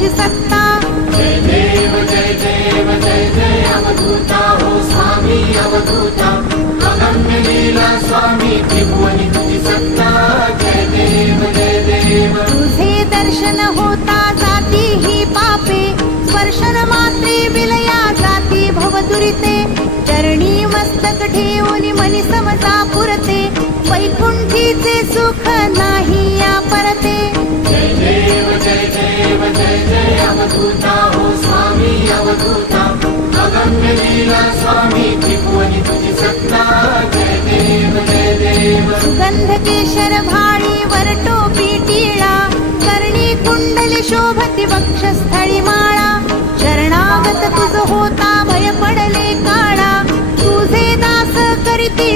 तुझी सत्ता। जय देव जय देव जय जय अवधूता हो स्वामी अवधूता, अगम्य लीला स्वामी त्रिभुवनी तुझी सत्ता। जय देव जय देव। तुझे दर्शन होता जाती ही पापे, स्पर्शन मात्रे विलया जाती भवदुरिते। चरणी मस्तक ठेवून मनी समता पुरते, वैकुंठीचे सुख नाही या परते। जय देव जय देव जय जय अवधूता हो स्वामी अवधूता, अगम्य लीला स्वामी त्रिभुवनी तुझी सत्ता। जय देव जय देव। सुगंध केशर भाळी वरटोपी टिळा, कर्णी कुंडली शोभती वक्षस्थळी माळा। शरणागत तुझ होता भय पडले काळा, तुझे दास करीती